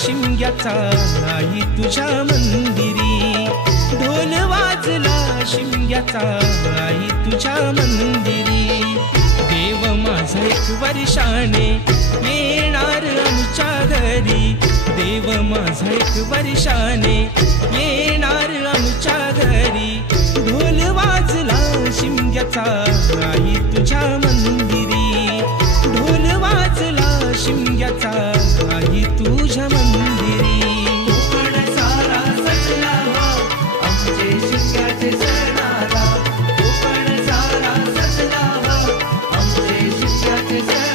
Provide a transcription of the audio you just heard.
शिमग्याचा आई तुझ्या मंदिरी, ढोल वाजला शिमग्याचा आई तुझ्या मंदिरी. देव माझा एक वर्षाने येणार आमच्या घरी, देव माझा एक वर्षाने येणार आमच्या घरी. ढोल वाजला शिमग्याचा आई तुझ्या मंदिरी, ढोल वाजला शिमग्याचा आई तुझ्या मंदिरी. कोकण सारा सजला आमचे शिमग्याचे सणाला, कोकण सारा सजला आमचे शिमग्याचे सणाला.